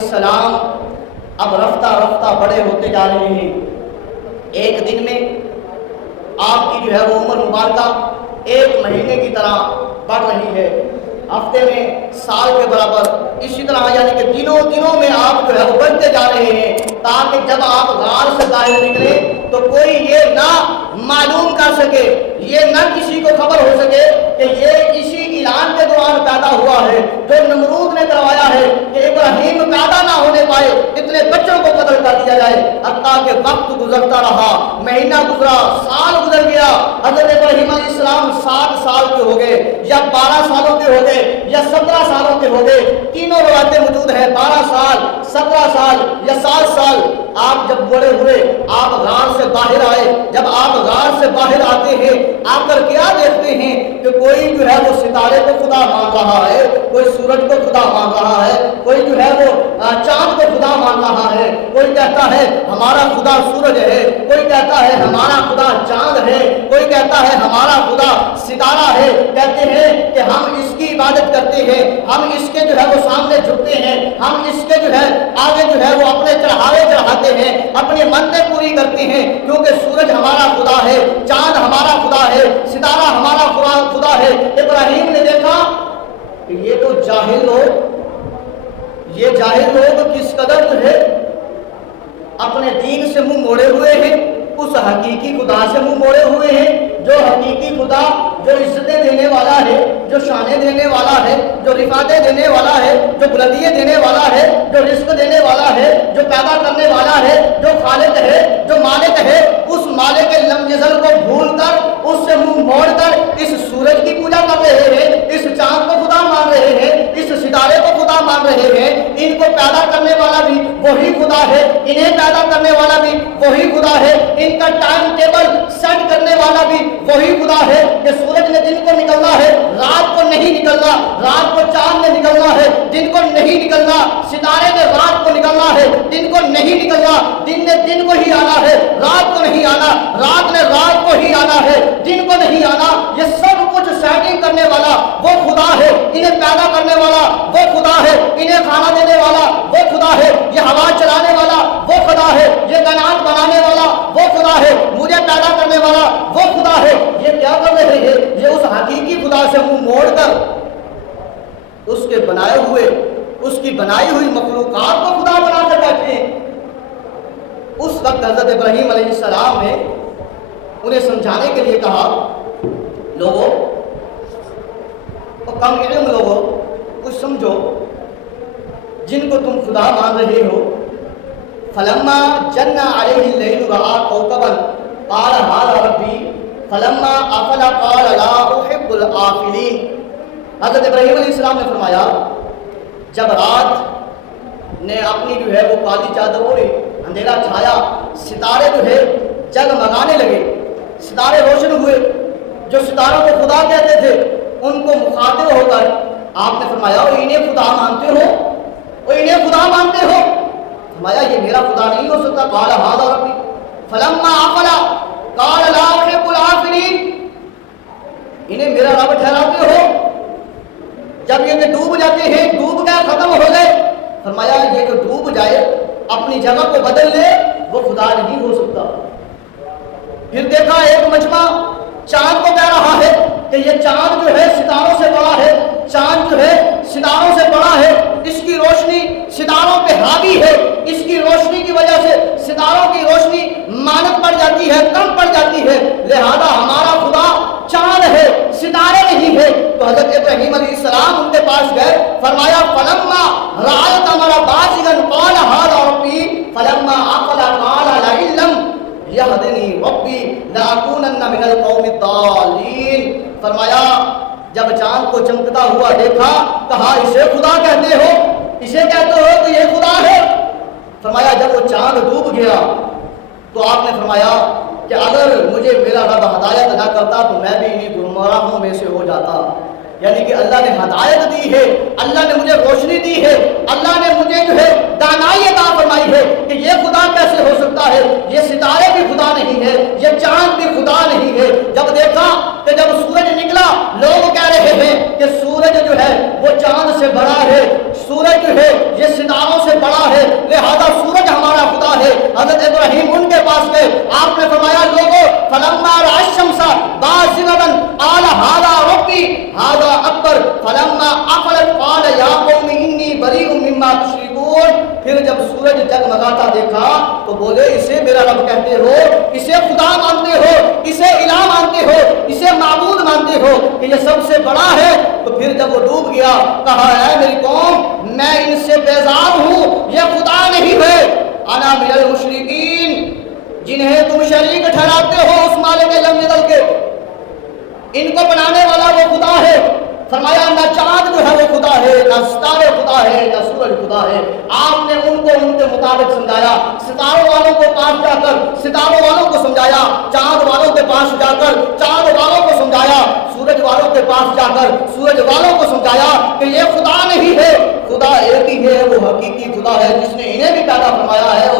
السلام اب رفتہ رفتہ بڑے ہوتے جا رہے ہیں۔ ایک دن میں آپ کی جو ہے وہ عمر مبارکہ ایک مہینے کی طرح بڑھ رہی ہے، ہفتے میں سال کے برابر، اسی طرح یعنی کہ دنوں میں آپ جو ہے وہ بڑھتے جا رہے ہیں، تاکہ جب آپ غار سے باہر نکلیں تو کوئی یہ نہ معلوم کر سکے، یہ نہ کسی کو خبر ہو سکے کہ یہ اسی اعلان کے دوران پیدا ہوا ہے جو نمرود نے کروایا ہے کہ ابراہیم پیدا نہ ہونے پائے، اتنے بچوں کو قتل کر دیا جائے۔ حتیٰ کہ وقت گزرتا رہا، مہینہ گزرا، سال گزر گیا، حضرت ابراہیم علیہ السلام 7 سال کے ہو گئے یا 12 سالوں کے ہو گئے یا 17 سالوں کے ہو گئے، تینوں روایتیں موجود ہیں، 12 سال، 17 سال یا 7 سال۔ آپ جب بڑے ہوئے، آپ غار سے باہر آئے، جب آپ غار سے باہر آتے ہیں، آ کر کیا دیکھتے ہیں کہ کوئی جو ہے وہ ستارے کو خدا مان رہا ہے، کوئی سورج کو خدا مان رہا ہے، کوئی جو ہے وہ چاند کو خدا مان رہا ہے، کوئی کہتا ہے ہمارا خدا سورج ہے، کوئی کہتا ہے ہمارا خدا چاند ہے، کوئی کہتا ہے ہمارا خدا ستارہ ہے۔ کہتے ہیں کہ ہم اس کی عبادت کرتے ہیں، ہم اس کے جو ہے وہ سامنے جھکتے ہیں، ہم اس کے جو ہے آگے جو ہے وہ اپنے چڑھاوے چڑھاتے ہیں، اپنی منتیں پوری کرتے ہیں، کیونکہ سورج ہمارا خدا ہے، چاند ہمارا خدا ہے، ستارہ ہمارا خدا ہے۔ ابراہیم نے دیکھا کہ یہ تو جاہل لوگ کس قدر جو ہے اپنے دین سے منہ موڑے ہوئے ہیں، اس حقیقی خدا سے منہ موڑے ہوئے ہیں، جو حقیقی خدا جو عزتیں دینے والا ہے، جو شانیں دینے والا ہے، جو رفعتیں دینے والا ہے، جو بلندیاں دینے والا ہے، جو رزق دینے والا ہے، جو پیدا کرنے والا ہے، جو خالق ہے، جو مالک ہے، اس مالک لم یزل کو بھول کر، اس سے منہ موڑ کر اس سورج کی پوجا کر رہے ہیں، اس چاند کو خدا مان رہے ہیں، اس ستارے کو خدا مان رہے ہیں۔ ان کو پیدا کرنے والا بھی وہی خدا ہے، انہیں پیدا کرنے والا بھی وہی خدا ہے، ان کا ٹائم ٹیبل سیٹ کرنے والا بھی وہی خدا ہے کہ سورج نے دن کو نکلنا ہے، رات کو نہیں نکلنا، رات کو چاند نے نکلنا ہے، دن کو نہیں نکلنا، ستارے نے رات کو نکلنا ہے، دن کو نہیں نکلنا، دن نے دن کو ہی آنا ہے، رات کو نہیں آنا، رات نے رات کو ہی آنا ہے، دن کو نہیں آنا۔ یہ سب کچھ سیٹنگ کرنے والا وہ خدا ہے، انہیں پیدا کرنے والا وہ خدا ہے، انہیں کھانا دینے والا وہ خدا ہے، یہ ہوا چلانے والا وہ خدا ہے، یہ کائنات بنانے والا وہ خدا ہے، مجھے پیدا کرنے والا وہ خدا ہے۔ یہ کیا کر رہے ہیں؟ یہ اس حقیقی خدا سے منہ موڑ کر اس کے بنائے ہوئے، اس کی بنائی ہوئی مخلوقات کو خدا بنا کر بیٹھے ہیں۔ اس وقت حضرت ابراہیم علیہ السلام نے انہیں سمجھانے کے لیے کہا، لوگوں اور کم علم لوگوں کچھ سمجھو، جن کو تم خدا مان رہے ہو، فلما جن علیہ اللیل رأى کوكبا قال هذا ربی فلما افل قال لا احب الآفلین۔ حضرت ابراہیم علیہ السلام نے فرمایا، جب رات نے اپنی جو ہے وہ کالی چادر اوڑھی، اندھیرا چھایا، ستارے جو ہے جگمگانے لگے، ستارے روشن ہوئے، جو ستاروں کو خدا کہتے تھے ان کو مخاطب ہو کر آپ نے فرمایا، انہیں خدا مانتے ہو، انہیں خدا مانتے ہو؟ فرمایا یہ میرا خدا نہیں ہو سکتا۔ قال هذا ربی فلما افل قال لا احب الآفلین۔ انہیں میرا رب ٹھہراتے ہو؟ جب یہ کہ ڈوب جاتے ہیں، ڈوب گئے، ختم ہو گئے، فرمایا یہ جو ڈوب جائے اپنی جگہ کو بدل لے وہ خدا نہیں ہو سکتا۔ پھر دیکھا ایک مجمع چاند کو کہہ رہا ہے کہ یہ چاند جو ہے ستاروں سے بڑا ہے، چاند جو ہے ستاروں سے بڑا ہے، اس کی روشنی ستاروں پہ حاوی ہے، اس کی روشنی کی وجہ سے ستاروں کی روشنی مانت پڑ جاتی ہے، کم پڑ جاتی ہے، لہذا ہمارا خدا چاند ہے، ستارے نہیں ہے۔ تو حضرت ابراہیم علیہ السلام ان کے پاس گئے، فرمایا فلما رأى القمر بازغا قال هذا ربی فلما افل قال لئن لم یہدنی ربی لأکونن من القوم الضالین۔ فرمایا جب چاند کو چمکتا ہوا دیکھا، کہا اسے خدا کہتے ہو، اسے کہتے ہو کہ یہ خدا ہے؟ فرمایا جب وہ چاند ڈوب گیا تو آپ نے فرمایا کہ اگر مجھے میرا رب ہدایت نہ کرتا تو میں بھی انہیں گمراہوں میں سے ہو جاتا۔ یعنی کہ اللہ نے ہدایت دی ہے، اللہ نے مجھے روشنی دی ہے، اللہ نے مجھے جو ہے دانائی عطا فرمائی ہے کہ یہ خدا کیسے ہو سکتا ہے، یہ ستارے بھی خدا نہیں ہے، یہ چاند بھی خدا نہیں ہے۔ جب دیکھا کہ جب سورج نکلا، لوگ کہہ رہے ہیں کہ سورج جو ہے وہ چاند سے بڑا ہے، سورج جو ہے یہ ستاروں سے بڑا ہے، لہذا سورج ہمارا خدا ہے۔ حضرت ابراہیم ان کے پاس گئے، آپ نے فرمایا لوگوں فلما رأى الشمس بازغة قال هذا ربي هذا اکبر فلما افلت قال یا قوم انی بریء مما تشركون۔ پھر جب سورج جگمگاتا دیکھا تو بولے اسے میرا رب کہتے ہو، اسے خدا مانتے ہو، اسے الہ مانتے ہو، اسے معبود مانتے ہو کہ یہ سب سے بڑا ہے؟ تو پھر جب وہ ڈوب گیا کہا اے میری قوم میں ان سے بیزار ہوں، یہ خدا نہیں ہے، انا من المشرکین، جنہیں تم شریک ٹھہراتے ہو اس مالک لم یزل کے، ان کو بنانے والا وہ خدا ہے۔ فرمایا نہ چاند جو ہے وہ خدا ہے، نہ ستارے خدا ہے، نہ سورج خدا ہے۔ آپ نے ان کو ان کے مطابق سمجھایا، ستاروں والوں کو پاس جا کر ستاروں والوں کو سمجھایا، چاند والوں کے پاس جا کر چاند والوں کو سمجھایا، سورج والوں کے پاس جا کر سورج والوں کو سمجھایا کہ یہ خدا نہیں ہے، خدا ایک ہی ہے، وہ حقیقی خدا ہے جس نے انہیں بھی پیدا فرمایا ہے اور